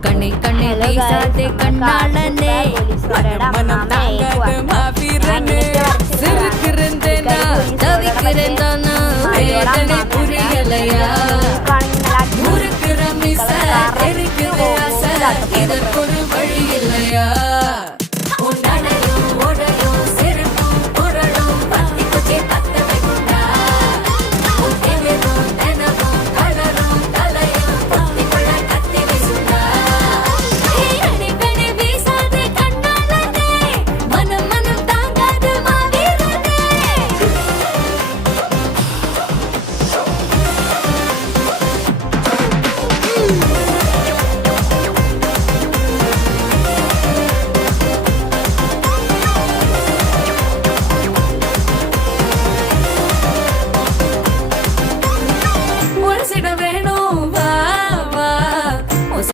கண்ணை கண்ணை பேசாதே கண்ணாளனே மனம் தாங்காத மாவீரனே சிறுக்கிறந்தேனா தவிக்கிறந்தானா வேதனை புரியலையா முறுக்கிற மிச தெரிக்குது ஆசை இதற்கொரு வழி இல்லையா